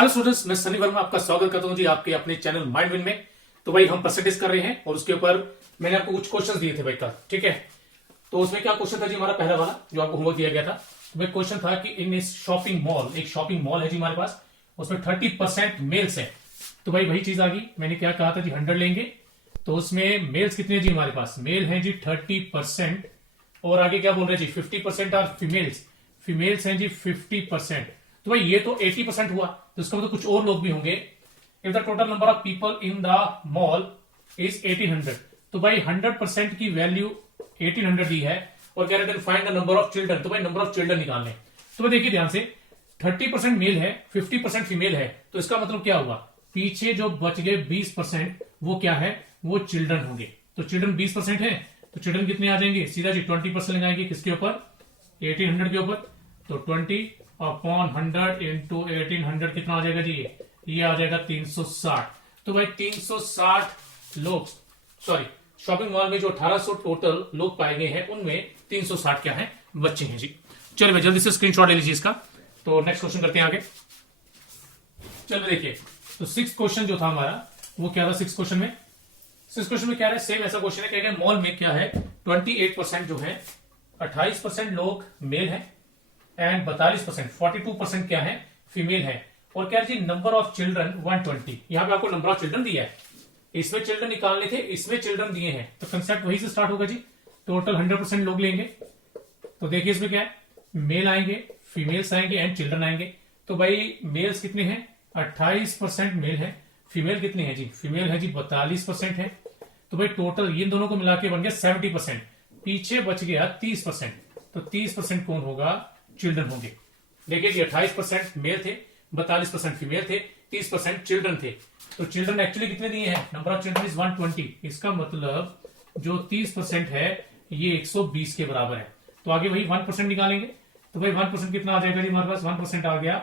Hello students, मैं सनी वर्मा आपका स्वागत करता हूं जी आपके अपने चैनल माइंड विन में। तो भाई हम परसेंटेज कर रहे हैं और उसके ऊपर मैंने आपको कुछ क्वेश्चंस दिए थे भाई कल, ठीक है। तो उसमें क्या क्वेश्चन था जी, हमारा पहला वाला जो आपको होमवर्क दिया गया था, वह क्वेश्चन था कि इन इस शॉपिंग मॉल, एक शॉपिंग मॉल है जी हमारे पास, उसमें 30% मेल्स है। तो भाई वही चीज आ गई, मैंने क्या कहा था जी 100 लेंगे, तो उसमें मेल्स कितने जी हमारे पास, मेल है जी 30%, और आगे क्या बोल रहे हैं जी 50% आर फीमेल्स, फीमेल्स हैं जी 50%। तो भाई ये तो 80% हुआ, तो इसका मतलब कुछ और लोग भी होंगे। If the total number of people in the mall is 1800, तो भाई 100% की वैल्यू 1800 दी है और कह रहे थे find the number of children. तो भाई नंबर ऑफ चिल्ड्रन निकालने, तो भाई देखिए ध्यान से 30% मेल है 50% फीमेल है, तो इसका मतलब क्या हुआ, पीछे जो बच गए 20% वो क्या है, वो चिल्ड्रन होंगे। तो चिल्ड्रन 20% है, तो चिल्ड्रन कितने आ जाएंगे, सीधा जी 20% लगाएंगे किसके ऊपर, 1800 के ऊपर। तो 20/100 इंटू 1800 कितना आ जाएगा जी, ये आ जाएगा 360। तो भाई 360 लोग, सॉरी शॉपिंग मॉल में जो 1800 टोटल लोग पाए गए हैं उनमें 360 क्या है, बच्चे हैं जी। चलिए भाई जल्दी से स्क्रीनशॉट ले लीजिए इसका। तो नेक्स्ट क्वेश्चन करते हैं आगे। चलो देखिए, तो 6th क्वेश्चन जो था हमारा वो क्या था, 6th क्वेश्चन में क्या है, सेम ऐसा क्वेश्चन है, क्या मॉल में क्या है 28% जो है, 28% लोग मेल है एंड 42% 42% क्या है, फीमेल है। और क्या जी नंबर ऑफ चिल्ड्रन 120, यहां पे आपको नंबर ऑफ चिल्ड्रन दिया है, इसमें चिल्ड्रन निकालने थे, इसमें चिल्ड्रन दिए हैं, तो कंसेप्ट वही से स्टार्ट होगा जी। टोटल 100% लोग लेंगे, तो देखिए इसमें क्या है, मेल आएंगे, फीमेल्स आएंगे एंड चिल्ड्रन आएंगे। तो भाई मेल्स कितने हैं, 28% मेल है, फीमेल कितनी है जी, फीमेल है जी 42% है। तो भाई टोटल इन दोनों को मिला के बन गया 70%, पीछे बच गया 30%, तो 30% कौन होगा, चिल्ड्रन होंगे। देखिए जी 28% मेल थे, 42% फीमेल थे, 30% चिल्ड्रन थे। तो चिल्ड्रन एक्चुअली कितने दिए हैं, नंबर ऑफ चिल्ड्रन इज 120, इसका मतलब जो 30% है ये 120 के बराबर है। तो आगे वही 1% निकालेंगे, तो भाई 1% कितना आ जाएगा जी हमारे पास, 1% आ गया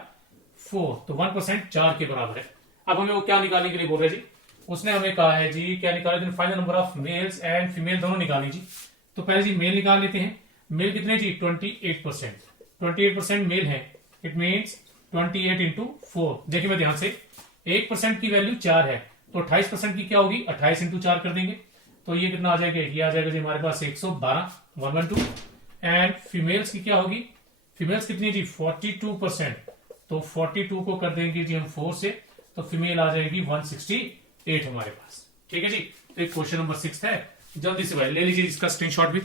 4, तो 1% 4 के बराबर है। अब हमें वो क्या निकालने के लिए बोल रहे जी, उसने हमें कहा है जी क्या निकाले, final number of males and female दोनों निकालें जी। तो पहले जी मेल निकाल लेते हैं, मेल कितने जी 28% मेल है, इट मीन्स 28 इंटू 4। देखिए मैं ध्यान से, 1% की वैल्यू 4 है, तो 28% की क्या होगी, 28 इंटू 4 कर देंगे, तो ये कितना आ जाएगा, ये आ जाएगा जी हमारे पास 112 112। एंड फीमेल्स की क्या होगी, फीमेल्स कितनी जी 42%, तो 42 को कर देंगे जी हम 4 से, तो फीमेल आ जाएगी 168 हमारे पास। ठीक है जी, तो एक क्वेश्चन नंबर 6 है, जल्दी से भाई ले लीजिए इसका स्क्रीनशॉट भी।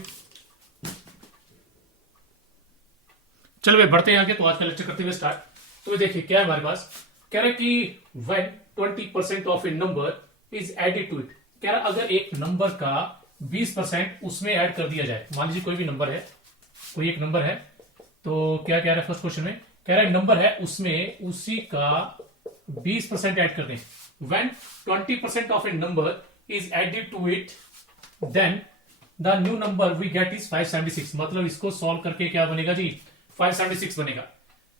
चलो भाई बढ़ते हैं आगे, तो आज का लेक्चर करते हुए स्टार्ट। तो देखिए क्या है हमारे पास, कह रहा है कि when 20% of a number is added to it, कह रहा अगर एक नंबर का 20% उसमें ऐड कर दिया जाए, मान लीजिए कोई भी नंबर है, कोई एक नंबर है, तो क्या कह रहा है फर्स्ट क्वेश्चन में, कह रहा है नंबर है उसमें उसी का 20% ऐड कर दें। when 20% of a number is added to it then the new number we get is 576, मतलब इसको सॉल्व करके क्या बनेगा जी 576 बनेगा।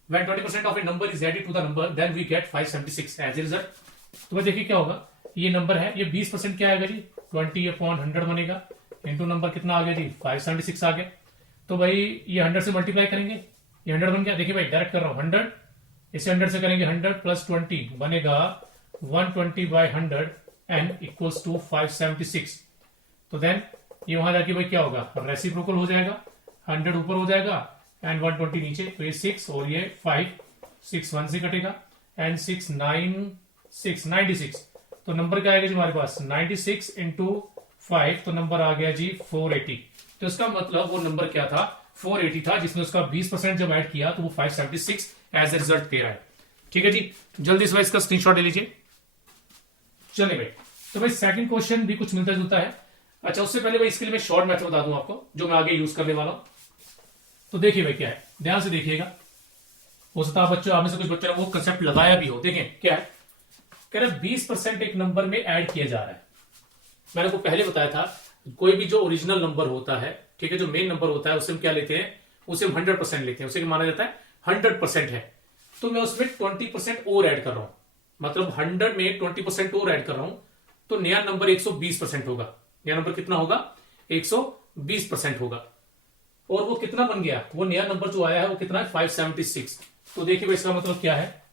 When 20% of a number is added to the number, then we get 576 as a result। तो भाई देखिए क्या होगा, ये नंबर है, ये 20% क्या आएगा जी 20/100 बनेगा, इंटू नंबर कितना आ गया जी 576 आ गया। तो भाई ये 100 से मल्टीप्लाई करेंगे, ये 100 बन गया। देखिए भाई डायरेक्ट कर रहा हूं 100, इसे 100 से करेंगे 100 प्लस 20 बनेगा 120/100 एंड इक्वल्स टू 576। तो देन ये वहां जाके भाई क्या होगा, रेसिप्रोकल हो जाएगा, 100 ऊपर हो जाएगा एंड 120 नीचे, तो ये 6 और ये 5, 6 1 से कटेगा एंड 6 9 6 96। तो नंबर क्या आएगा जी हमारे पास 96 इंटू 5, तो नंबर आ गया जी 480। तो इसका मतलब वो नंबर क्या था 480 था, जिसमें उसका 20% जब ऐड किया तो वो 576 एज ए रिजल्ट दे रहा है। ठीक है जी, जल्दी से इसका स्क्रीनशॉट ले लीजिए। चलिए भाई, तो भाई सेकंड क्वेश्चन भी कुछ मिलता जुलता है। अच्छा उससे पहले भाई इसके लिए मैं शॉर्ट मेथड बता दूं आपको, जो मैं आगे यूज करने वाला हूं। तो देखिए भाई क्या है, ध्यान से देखिएगा, हो सकता है बच्चों आप में से कुछ बच्चों ने वो कंसेप्ट लगाया भी हो। देखें क्या है, कह रहे 20% एक नंबर में ऐड किया जा रहा है। मैंने आपको पहले बताया था कोई भी जो ओरिजिनल नंबर होता है, ठीक है, जो मेन नंबर होता है उसे हम क्या लेते हैं, उसे हम 100% लेते हैं, उसे माना जाता है 100% है। तो मैं उसमें 20% और ऐड कर रहा हूं, मतलब 100 में 20% और ऐड कर रहा हूं, तो नया नंबर 120% होगा। नया नंबर कितना होगा, 120% होगा। और वो कितना बन गया, वो नया नंबर जो आया है वो कितना है 576। तो देखिए इसका मतलब क्या है,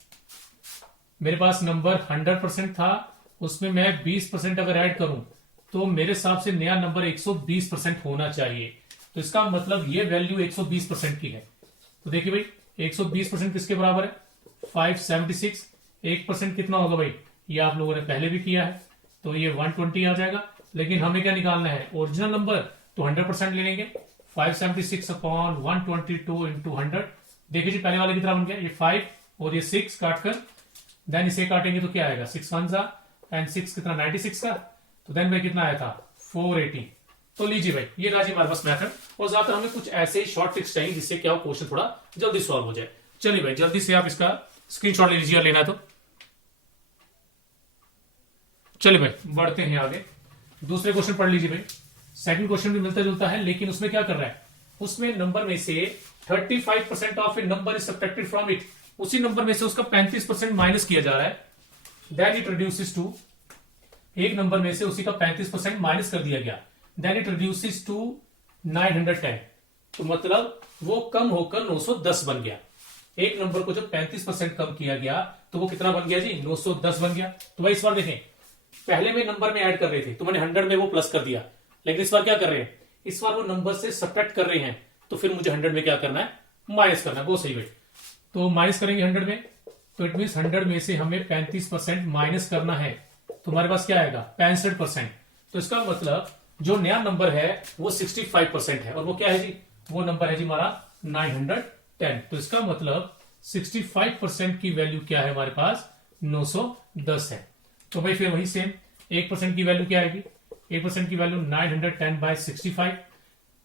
मेरे पास नंबर 100% था, उसमें मैं 20% अगर ऐड करूं तो मेरे हिसाब से नया नंबर 120% होना चाहिए। तो इसका मतलब ये वैल्यू 120% की है। तो देखिए भाई 120% किसके बराबर है? 576। 1% कितना होगा भाई? ये आप लोगों ने पहले भी किया है, तो ये 120 आ जाएगा। लेकिन हमें क्या निकालना है? ओरिजिनल नंबर, तो 100% ले लेंगे। 576 अपॉन 122 इंटू 100। देखिए जी पहले वाले की तरह बन गया, ये 5 और ये 6 काटकर देन इसे काटेंगे तो क्या आएगा? 6 1 जा एंड 6 कितना? 96 का। तो देन भाई कितना आया था? 480। तो लीजिए भाई ये रहा जी हमारे पास मेथड। और ज्यादातर हमें कुछ ऐसे शॉर्ट ट्रिक्स चाहिए जिससे क्या हो, क्वेश्चन थोड़ा जल्दी सॉल्व हो जाए। चलिए भाई जल्दी से आप इसका स्क्रीनशॉट ले लीजिए, लेना है तो। चलिए भाई बढ़ते हैं आगे, दूसरे क्वेश्चन पढ़ लीजिए भाई। सेकंड क्वेश्चन भी मिलता जुलता है, लेकिन उसमें क्या कर रहा है? उसमें नंबर में से 35% of a number is subtracted from it. उसी नंबर में से उसका 35% माइनस किया जा रहा है। देन इट रिड्यूसेस टू, एक नंबर में से उसी का 35% माइनस कर दिया गया। Then it reduces to 910। तो मतलब वो कम होकर 910 बन गया। एक नंबर को जब 35% कम किया गया तो वो कितना बन गया जी? 910 बन गया। तो भाई इस बार देखें, पहले में नंबर में ऐड कर रहे थे तो मैंने 100 में वो प्लस कर दिया, लेकिन इस बार क्या कर रहे हैं? इस बार वो नंबर से सब्ट्रैक्ट कर रहे हैं, तो फिर मुझे 100 में क्या करना है? माइनस करना है। वो सही भाई, तो माइनस करेंगे 100 में, तो इट मीन 100 में से हमें 35% माइनस करना है। तो हमारे पास क्या आएगा? 65%। तो इसका मतलब जो नया नंबर है वो 65% है, और वो क्या है जी? वो नंबर है जी हमारा 910। तो इसका मतलब 65% की वैल्यू क्या है हमारे पास? 910 है। तो भाई फिर वही सेम 1% की वैल्यू क्या आएगी? 1% की वैल्यू 910/65।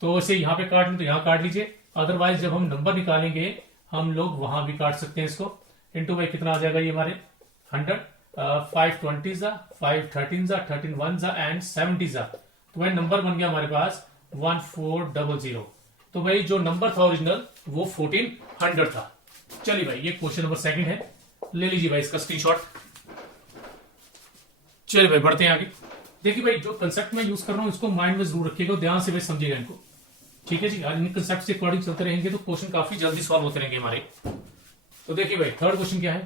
तो इसे यहां पे काट लें तो यहां काट लीजिए, अदरवाइज जब हम नंबर निकालेंगे हम लोग वहां भी काट सकते हैं इसको। इंटू भाई कितना आ जाएगा ये हमारे 100, 520 जा, 513 जा, 13 1 जा एंड 70 जा। तो भाई नंबर बन गया हमारे पास 1400। तो भाई जो नंबर था ओरिजिनल वो 1400 था। चलिए भाई ये क्वेश्चन नंबर सेकंड है, ले लीजिए भाई इसका स्क्रीनशॉट। चलिए भाई बढ़ते हैं आगे। देखिए भाई जो कंसेप्ट मैं यूज कर रहा हूं इसको माइंड में जरूर रखिएगा, ध्यान से भाई समझिएगा इनको, ठीक है जी। आज इन कंसेप्ट से अकॉर्डिंग चलते रहेंगे तो क्वेश्चन काफी जल्दी सॉल्व होते रहेंगे हमारे। तो देखिए भाई थर्ड क्वेश्चन क्या है?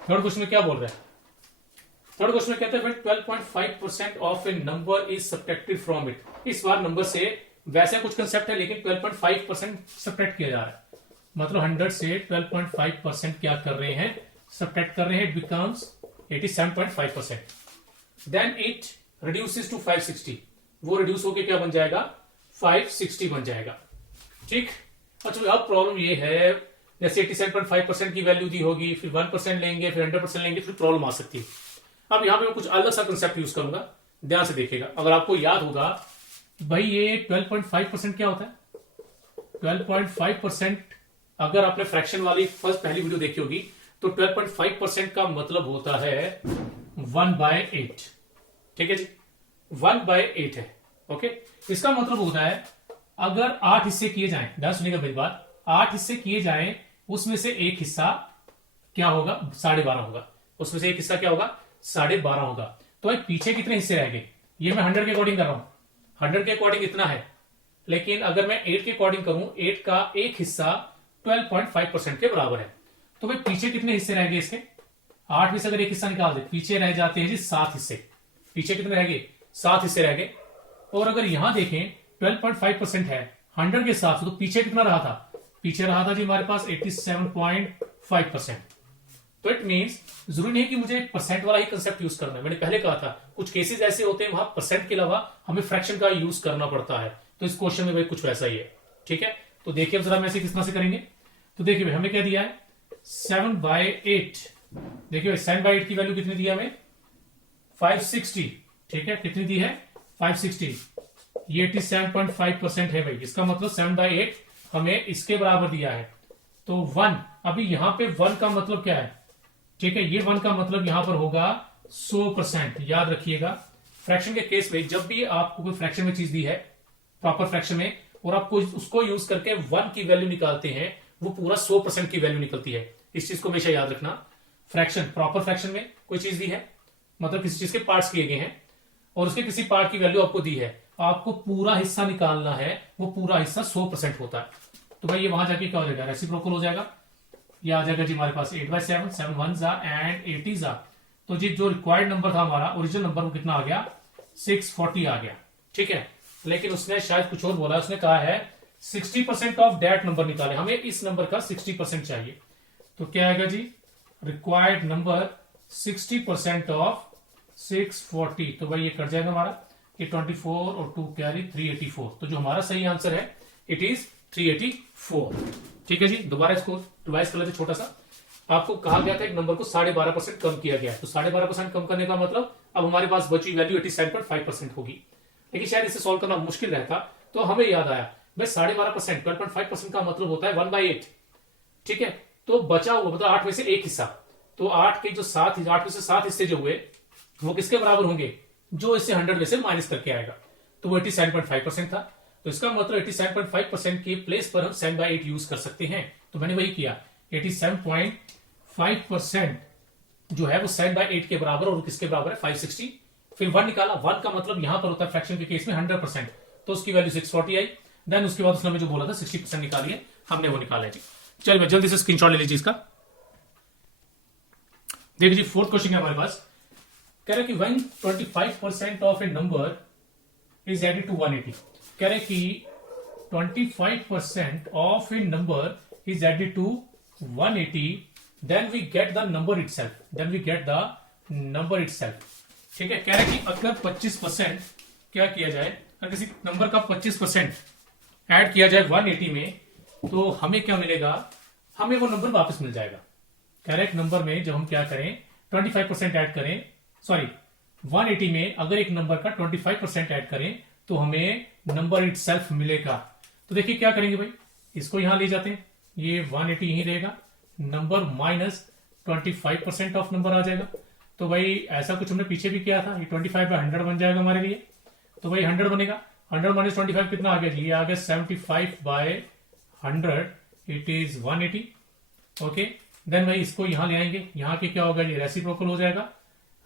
थर्ड क्वेश्चन में क्या बोल रहा है? थर्ड क्वेश्चन में कहता है 12.5% of a number is subtracted from it. इस बार नंबर से वैसे कुछ कंसेप्ट है, लेकिन 12.5% सब्ट्रैक्ट किया जा रहा है। मतलब 100 से 12.5% क्या कर रहे हैं? सब्ट्रैक्ट कर रहे हैं। It becomes 87.5%। Then it reduces to 560। वो रिड्यूस होके क्या बन जाएगा? 560 बन जाएगा, ठीक। अच्छा अब प्रॉब्लम ये है, जैसे 87.5% की वैल्यू दी होगी, फिर 1% लेंगे, फिर 100% लेंगे, फिर प्रॉब्लम आ सकती है। अब यहां पे मैं कुछ अलग सा कंसेप्ट यूज करूंगा, ध्यान से देखिएगा। अगर आपको याद होगा भाई ये 12.5% क्या होता है? 12.5% अगर आपने फ्रैक्शन वाली पहली वीडियो देखी होगी तो 12.5% का मतलब होता है 1/8। ठीक है जी, 1/8 है। ओके, इसका मतलब होता है अगर 8 हिस्से किए जाएं, ध्यान सुनिएगा मेरी बात, 8 हिस्से किए जाएं, उसमें से एक हिस्सा क्या होगा? 12.5 होगा। उसमें से एक हिस्सा क्या होगा? 12.5 होगा। तो एक पीछे कितने हिस्से रह गए? ये मैं 100 के अकॉर्डिंग कर रहा हूं, 100 के अकॉर्डिंग इतना है। लेकिन अगर मैं 8 के अकॉर्डिंग करूं, 8 का एक हिस्सा 12.5% के बराबर है। तो भाई पीछे कितने हिस्से रह गए इसके? 8 में से अगर एक हिस्सा निकाल दे, पीछे रह जाते हैं जी 7 हिस्से। पीछे कितने रह गए? 7 हिस्से रह गए। और अगर यहां देखें 12.5% है 100 के हिसाब से, तो पीछे कितना रहा था? पीछे रहा था जी हमारे पास 87.5%। तो इट मीन्स जरूरी नहीं कि मुझे परसेंट वाला ही कंसेप्ट यूज करना है। मैंने पहले कहा था कुछ केसेस ऐसे होते हैं वहां परसेंट के अलावा हमें फ्रैक्शन का यूज करना पड़ता है। तो इस क्वेश्चन में भाई कुछ वैसा ही है, ठीक है। तो देखिए अब जरा मैं इसे किस तरह से करेंगे। तो देखिए भाई हमें क्या दिया है? 7/8। देखिए भाई 7/8 की वैल्यू कितनी दी है हमें? 560। ठीक है, कितनी दी है? 560। ये 87.5% है भाई। इसका मतलब 7/8 हमें इसके बराबर दिया है। तो 1, अभी यहां पे 1 का मतलब क्या है? ठीक है, ये 1 का मतलब यहां पर होगा 100%। याद रखिएगा फ्रैक्शन के केस में जब भी आपको कोई फ्रैक्शन में चीज दी है प्रॉपर फ्रैक्शन में, और आपको उसको यूज करके 1 की वैल्यू निकालते हैं, वो पूरा 100% की वैल्यू निकलती है। इस चीज को हमेशा याद रखना। फ्रैक्शन, प्रॉपर फ्रैक्शन में कोई चीज दी है, मतलब किसी चीज के पार्ट्स किए गए हैं और उसके किसी पार्ट की वैल्यू आपको दी है, आपको पूरा हिस्सा निकालना है, वो पूरा हिस्सा 100% होता है। तो भाई ये वहां जाके क्या हो जाएगा? रेसिप्रोकल हो जाएगा। ये आ जाएगा जी हमारे पास 8/7, 7 1 जा एंड 80 जा। तो जी जो रिक्वायर्ड नंबर था हमारा ओरिजिनल नंबर वो कितना आ गया, 640 आ गया। ठीक है, लेकिन उसने शायद कुछ और बोला, उसने कहा है 60% ऑफ दैट नंबर निकाले, हमें इस नंबर का 60% चाहिए। तो क्या आएगा जी, रिक्वायर्ड नंबर 60% ऑफ 640। तो भाई ये कट जाएगा हमारा, ये 24 और 2 कैरी 384। तो जो हमारा सही आंसर है इट इज 384। ठीक है जी, दोबारा इसको रिवाइज कर लेते छोटा सा। आपको कहा गया था एक नंबर को 12.5% कम किया गया है, तो 12.5% कम करने का मतलब अब हमारे पास बची वैल्यू 87.5% होगी। लेकिन शायद इसे सॉल्व करना मुश्किल रहता, तो हमें याद आया भाई 12.5%, 12.5% का मतलब होता है 1/8। ठीक है, तो बचा हुआ मतलब 8 में से एक हिस्सा, तो 8 के जो 8 में से 7 हिस्से जो हुए वो किसके बराबर होंगे, जो इसे 100 में से माइनस करके आएगा। तो वो 87.5% था। तो इसका मतलब 87.5% के प्लेस पर हम 7/8 यूज कर सकते हैं। तो मैंने वही किया, 87.5% जो है वो 7/8 के बराबर, और किसके बराबर है 560। फिर 1 निकाला, 1 का मतलब यहां पर होता है फ्रैक्शन के केस में 100%, तो उसकी वैल्यू 640 आई। देन उसके बाद उसने जो बोला था 60% निकालिए, हमने वो निकाला है जी। चलिए जल्दी से स्क्रीनशॉट ले लीजिए इसका। देखिए जी, फोर्थ क्वेश्चन है हमारे पास, कह रहे कि when 25% of a number is added to 180। कह रहे कि 25% of a number is added to 180, then we get the number itself, ठीक है, कह रहे कि अगर 25% क्या किया जाए, अगर किसी नंबर का 25% ऐड किया जाए 180 में, तो हमें क्या मिलेगा, हमें वो नंबर वापस मिल जाएगा। करेक्ट नंबर में जब हम क्या करें 25% ऐड करें, सॉरी 180 में अगर एक नंबर का 25% ऐड करें तो हमें नंबर इटसेल्फ मिलेगा। तो देखिए क्या करेंगे भाई, इसको यहां ले जाते हैं, ये 180 यही रहेगा, नंबर माइनस 25% ऑफ नंबर आ जाएगा। तो भाई ऐसा कुछ हमने पीछे भी किया था, ये 25/100 बन जाएगा हमारे लिए। तो भाई 100 बनेगा, 100 माइनस 25 कितना आ गया जी, ये आ गया 75/100, इट इज 180। ओके, देन भाई इसको यहां ले आएंगे, यहां के क्या होगा, ये रेसिप्रोकल हो जाएगा,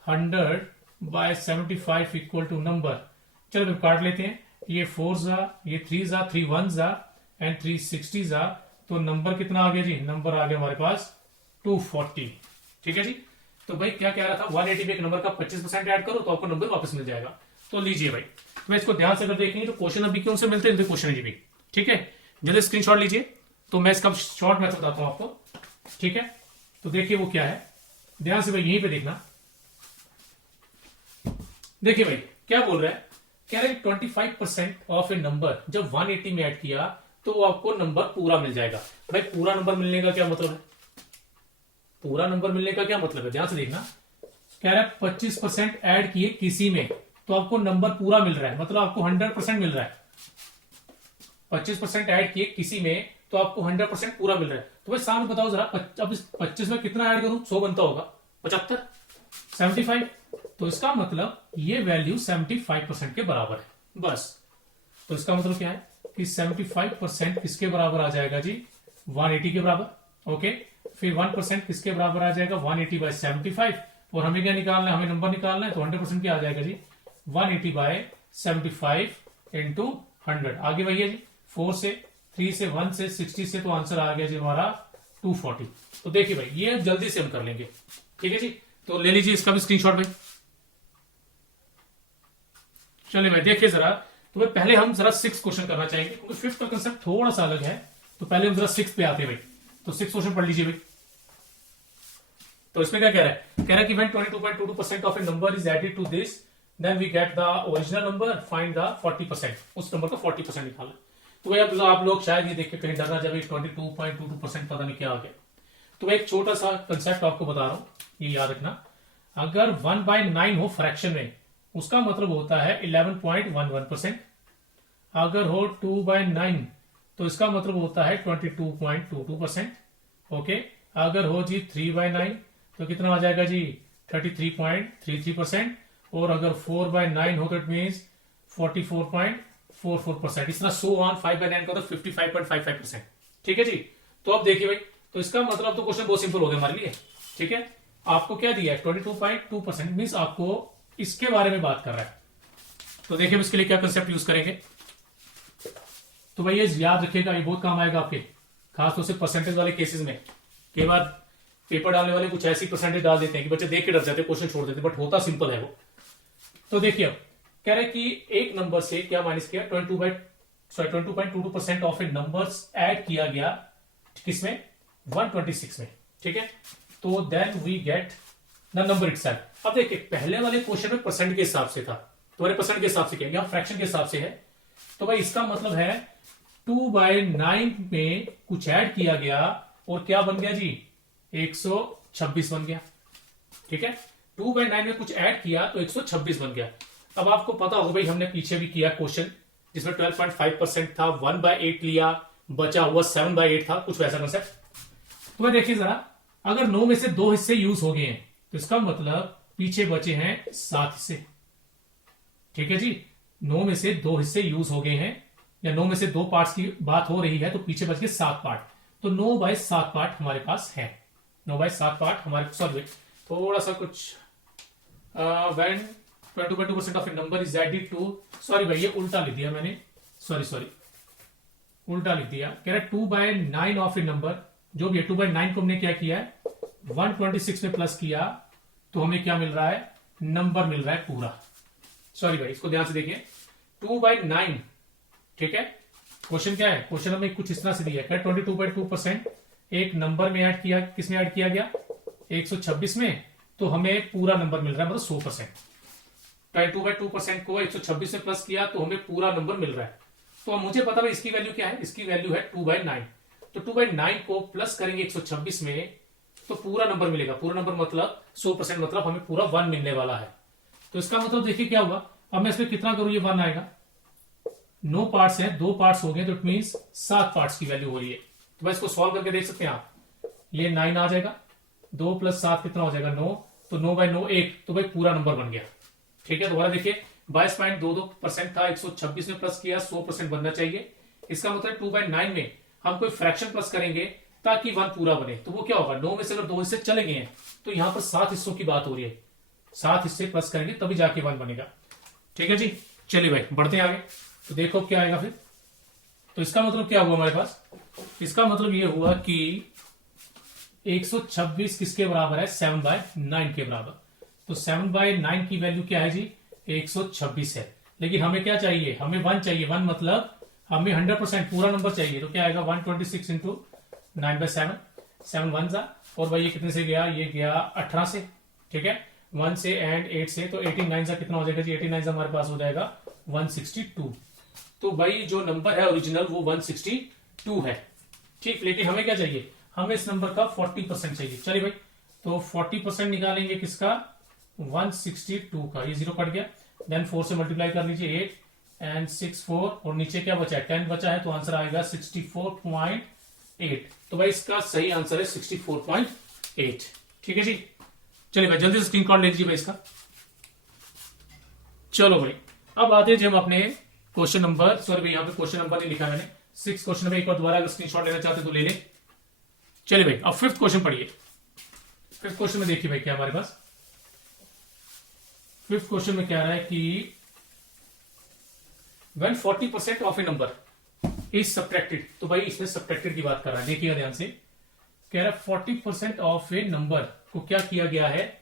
100/75 इक्वल टू नंबर। चलो फिर काट लेते हैं, ये 4 जा, ये 3 जा, 3 1 जा एंड 360 जा। तो नंबर कितना आ गया जी, नंबर आ गया हमारे पास 240। ठीक है जी, तो भाई क्या कह रहा था, 180 में एक नंबर का 25% ऐड करो तो आपको नंबर वापस मिल जाएगा। तो लीजिए भाई, तो मैं इसको ध्यान से अगर देखेंगे तो क्वेश्चन अभी क्यों से मिलते हैं, क्वेश्चन है जी भाई। ठीक है, जल्दी स्क्रीनशॉट लीजिए, तो मैं इसका शॉर्ट मेथड बताता हूं आपको। ठीक है, तो देखिए वो क्या है, ध्यान से भाई यहीं पे देखना। देखिए भाई क्या बोल रहा है, कह रहा है 25% ऑफ ए नंबर जब 180 में ऐड किया तो आपको नंबर पूरा मिल जाएगा। भाई पूरा नंबर मिलने का क्या मतलब है, पूरा नंबर मिलने का क्या मतलब है, ध्यान से देखना। कह रहा है 25% ऐड किए किसी में तो आपको नंबर पूरा मिल रहा है, मतलब आपको 100% मिल रहा है। 25% ऐड किए किसी में तो आपको 100% पूरा मिल रहा है। तो भाई सामने बताओ जरा, अब इस 25 में कितना ऐड करूं, 100 बनता होगा, 75, 75। तो इसका मतलब ये वैल्यू 75% के बराबर है बस। तो इसका मतलब क्या है कि 75% किसके बराबर आ जाएगा जी, 180 के बराबर। ओके, फिर 1% किसके बराबर आ जाएगा, 180/75। और हमें क्या निकालना है, हमें नंबर निकालना है, तो 100% क्या आ जाएगा जी, 180/75 इंटू 100। आगे वही है जी, 4 से 3 से 1 से 60 से, तो आंसर आ गया जी हमारा 240। तो देखिए भाई ये जल्दी से हम कर लेंगे। ठीक है जी, तो ले लीजिए इसका भी स्क्रीनशॉट भाई। चलिए भाई देखिए जरा, तो भाई पहले हम जरा 6 क्वेश्चन करना चाहेंगे, क्योंकि 5th का कंसेप्ट थोड़ा सा अलग है। तो पहले हम जरा 6 पे आते हैं भाई, तो 6 क्वेश्चन पढ़ लीजिए भाई। तो इसमें क्या कह रहा है, कह रहा है कि when 22.22% of a number is added to this then we get the original number, find the 40%, उस नंबर का 40% निकालना। तो भाई अब आप लोग शायद ये देख के कहीं डरना, जब 22.22% पता नहीं क्या आ गया। तो एक छोटा सा कंसेप्ट आपको बता रहा हूं, ये याद रखना। अगर 1/9 हो फ्रैक्शन में, उसका मतलब होता है 11.11%। अगर हो 2/9 तो इसका मतलब होता है 22.22%। ओके, अगर हो जी 3/9 तो कितना आ जाएगा जी, 33.33%। और अगर 4/9 हो तो इट मीन 44.44%। इस तरह सो ऑन 5/9 का तो 55.55%। ठीक है जी, तो अब देखिए भाई, तो इसका मतलब तो क्वेश्चन बहुत सिंपल हो गया हमारे लिए। ठीक है, आपको क्या दिया है 22.2%, मीन्स आपको इसके बारे में बात कर रहा है। तो देखिए इसके लिए क्या कंसेप्ट यूज करेंगे। तो भाई ये याद रखिएगा, ये बहुत काम आएगा आपके, खासतौर से परसेंटेज वाले केसेस में। कई बार पेपर डालने वाले कुछ ऐसी परसेंटेज डाल देते हैं कि बच्चे देख के डर जाते हैं, क्वेश्चन छोड़ देते हैं, बट होता सिंपल है वो। तो देखिए अब कह रहे कि एक नंबर से क्या माइनस किया, 22.22% ऑफ ए नंबर्स ऐड किया गया किसमें, 126 में, ठीक है। तो then we get the number itself. अब देखिए पहले वाले क्वेश्चन में परसेंट के हिसाब से था, तुम्हारे परसेंट के हिसाब से क्या, यहाँ फ्रैक्शन के हिसाब से है। तो भाई इसका मतलब है 2/9 में कुछ ऐड किया गया और क्या बन गया जी, 126 बन गया, ठीक है। 2/9 में कुछ ऐड किया तो 126 बन गया। अब आपको पता होगा भाई हमने पीछे भी किया क्वेश्चन जिसमें 12.5% था, 1/8 लिया, बचा हुआ 7/8 था, कुछ वैसा कंसेप्ट। तो देखिए जरा, अगर 9 में से 2 हिस्से यूज हो गए हैं तो इसका मतलब पीछे बचे हैं 7 हिस्से, ठीक है जी। 9 में से 2 हिस्से यूज हो गए हैं, या 9 में से 2 पार्ट्स की बात हो रही है, तो पीछे बच गए 7 पार्ट। तो 9/7 पार्ट हमारे पास है, 9/7 पार्ट हमारे, सॉरी थोड़ा सा कुछ when 22% of a number is added to, sorry भाई ये उल्टा लिख दिया मैंने, सॉरी उल्टा लिख दिया। कह रहा 2/9 ऑफ ए नंबर, जो भी है 2/9 को हमने क्या किया है, 126 में प्लस किया तो हमें क्या मिल रहा है, नंबर मिल रहा है पूरा। सॉरी भाई इसको ध्यान से देखिए, 2/9, ठीक है। क्वेश्चन क्या है, क्वेश्चन हमें कुछ इस तरह से दिया है, 22.2% एक नंबर में ऐड किया, किसमें ऐड किया गया, 126 में, तो हमें पूरा नंबर मिल रहा है, मतलब 100%। 22/2% को 126 में प्लस किया तो हमें पूरा नंबर मिल रहा है। तो अब मुझे पता है इसकी वैल्यू क्या है, इसकी वैल्यू है 2/9। तो 2/9 को प्लस करेंगे 126 में तो पूरा नंबर मिलेगा, पूरा नंबर मतलब 100%, मतलब हमें पूरा 1 मिलने वाला है। तो इसका मतलब देखिए क्या हुआ, अब मैं इसमें कितना करूं, ये 1 आएगा, 9 पार्ट्स हैं, 2 पार्ट्स हो गए, तो इट मींस 7 पार्ट्स की वैल्यू हो रही है। तो भाई इसको सॉल्व करके देख सकते हैं आप, ये 9 आ जाएगा, 2 + 7 कितना हो जाएगा, 9, तो 9/9 1, तो भाई पूरा नंबर बन गया, ठीक है। दोबारा देखिए 22.22% था, 126 में प्लस किया, 100% बनना चाहिए। इसका मतलब 2/9 में हम कोई फ्रैक्शन प्लस करेंगे ताकि 1 पूरा बने, तो वो क्या होगा, 9 में से अगर 2 हिस्से चले गए हैं तो यहां पर 7 हिस्सों की बात हो रही है, 7 हिस्से प्लस करेंगे तभी जाके 1 बनेगा, ठीक है जी। चलिए भाई बढ़ते हैं आगे, तो देखो क्या आएगा फिर। तो इसका मतलब क्या हुआ हमारे पास, इसका मतलब ये हुआ कि 126 किसके बराबर है, 7/9 के बराबर। तो 7/9 की वैल्यू क्या है जी, 126 है। लेकिन हमें क्या चाहिए, हमें 1 चाहिए, 1 मतलब हमें 100% पूरा नंबर चाहिए। तो क्या आएगा, 126 इंटू 9/7, 7 1 जा, और भाई ये कितने से गया, ये गया 18 से, ठीक है, 1 से एंड 8 से, तो 18 9 जा कितना हो जाएगा जी, 18 9 जा हमारे पास हो जाएगा 162। तो भाई जो नंबर है ओरिजिनल वो 162 है, ठीक। लेकिन हमें क्या चाहिए, हमें इस नंबर का 40% चाहिए। चलिए भाई, तो 40% निकालेंगे किसका, 162 का, ये 0 कट गया, देन 4 से मल्टीप्लाई कर लीजिए, 8 एंड 6 4, और नीचे क्या बचा है, 10 बचा है, तो आंसर आएगा 64.8। तो भाई इसका सही आंसर है 64.8, ठीक है जी। चलिए भाई जल्दी से स्क्रीनशॉट ले लीजिए भाई इसका। चलो भाई अब आते हैं जी हम अपने क्वेश्चन नंबर, सॉरी भाई यहाँ पे क्वेश्चन नंबर नहीं लिखा मैंने, 6 क्वेश्चन में एक बार दोबारा अगर स्क्रीनशॉट लेना चाहते तो ले लें। चलिए भाई अब 5th क्वेश्चन पढ़िए। 5th क्वेश्चन में देखिए भाई क्या हमारे पास, 5th क्वेश्चन में क्या रहा है कि when 40% of a number is subtracted, तो भाई इसमें सब्ट्रैक्टेड की बात कर रहा है, देखिएगा ध्यान से। कह रहा है 40% ऑफ ए नंबर को क्या किया गया है,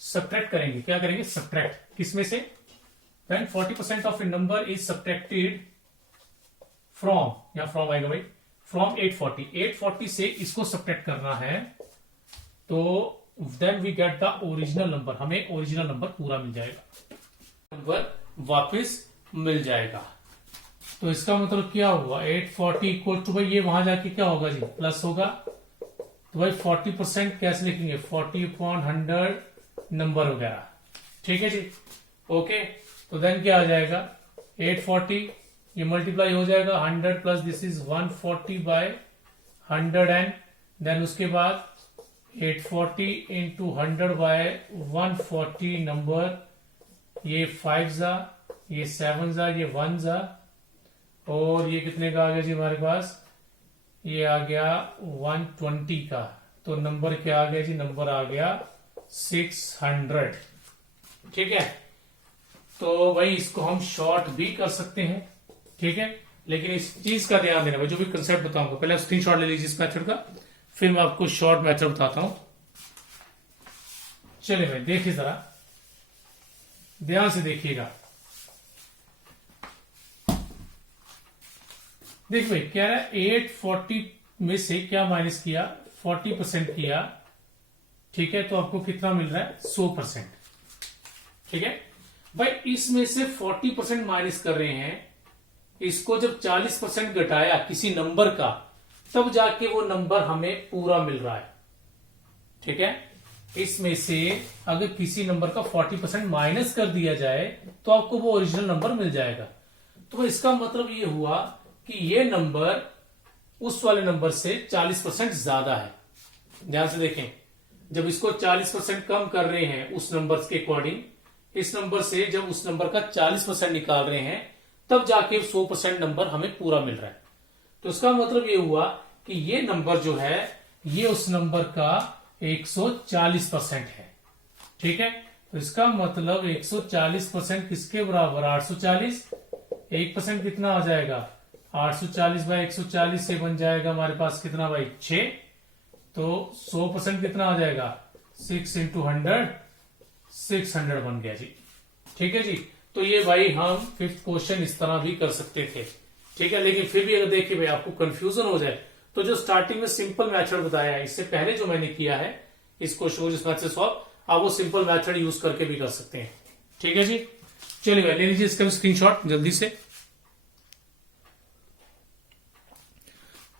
सब्ट्रैक्ट करेंगे, क्या करेंगे, सब्ट्रैक्ट किसमें से, when 40% of a number is subtracted from, या फ्रॉम आएगा भाई, फ्रॉम 840 से इसको सब्ट्रैक्ट करना है, तो then we get the original number, हमें ओरिजिनल नंबर पूरा मिल जाएगा, नंबर वापस मिल जाएगा। तो इसका मतलब क्या हुआ, 840 इक्वल टू भाई ये वहां जाके क्या होगा जी, प्लस होगा। तो भाई 40% कैसे लिखेंगे, 40/100 नंबर वगैरह, ठीक है जी, ओके। तो देन क्या आ जाएगा, 840 ये मल्टीप्लाई हो जाएगा 100 plus this is 140/100 and then उसके बाद 840 इंटू 100/140 नंबर, ये 5 जा, ये 7 जा, ये 1 जा, और ये कितने का आ गया जी हमारे पास, ये आ गया 120 का। तो नंबर क्या आ गया जी, नंबर आ गया 600, ठीक है। तो भाई इसको हम शॉर्ट भी कर सकते हैं, ठीक है, लेकिन इस चीज का ध्यान देना भाई, जो भी कंसेप्ट बताऊंगा पहले स्क्रीनशॉट ले लीजिए इस मेथड का, फिर मैं आपको शॉर्ट मेथड बताता हूं। चलिए भाई देखिए, जरा ध्यान से देखिएगा। देखिए भाई कह रहा है 840 में से क्या माइनस किया, 40% किया, ठीक है, तो आपको कितना मिल रहा है 100%। ठीक है भाई, इसमें से 40% माइनस कर रहे हैं, इसको जब 40% घटाया किसी नंबर का, तब जाके वो नंबर हमें पूरा मिल रहा है। ठीक है, इसमें से अगर किसी नंबर का 40% माइनस कर दिया जाए तो आपको वो ओरिजिनल नंबर मिल जाएगा। तो इसका मतलब ये हुआ कि ये नंबर उस वाले नंबर से 40% ज्यादा है। ध्यान से देखें, जब इसको 40% कम कर रहे हैं उस नंबर के अकॉर्डिंग, इस नंबर से जब उस नंबर का 40% निकाल रहे हैं, तब जाके 100% नंबर हमें पूरा मिल रहा है। तो इसका मतलब ये हुआ कि ये नंबर जो है ये उस नंबर का 140% है। ठीक है, तो इसका मतलब 140% किसके बराबर, 840। 1% कितना आ जाएगा, 840 बाई 140 से बन जाएगा हमारे पास कितना भाई 6। तो 100% कितना आ जाएगा, 6 इंटू 100, 600 बन गया जी। ठीक है जी, तो ये भाई हम 5th क्वेश्चन इस तरह भी कर सकते थे। ठीक है, लेकिन फिर भी अगर देखिए भाई आपको कंफ्यूजन हो जाए तो जो स्टार्टिंग में सिंपल मेथड बताया है, इससे पहले जो मैंने किया है इस क्वेश्चन को जिस मैथ से सॉल्व, आप वो सिंपल मेथड यूज करके भी कर सकते हैं। ठीक है जी, चलिए भाई ले लीजिए इसका स्क्रीनशॉट जल्दी से।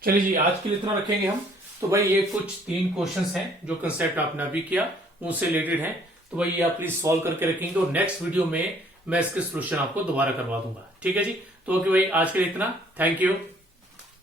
चलिए जी, आज के लिए इतना रखेंगे हम। तो भाई ये कुछ 3 क्वेश्चंस हैं जो कंसेप्ट आपने अभी किया उनसे रिलेटेड हैं, तो भाई ये आप प्लीज सॉल्व करके रखेंगे और नेक्स्ट वीडियो में मैं इसके सोल्यूशन आपको दोबारा करवा दूंगा। ठीक है जी, तो ओके भाई, आज के लिए इतना, थैंक यू।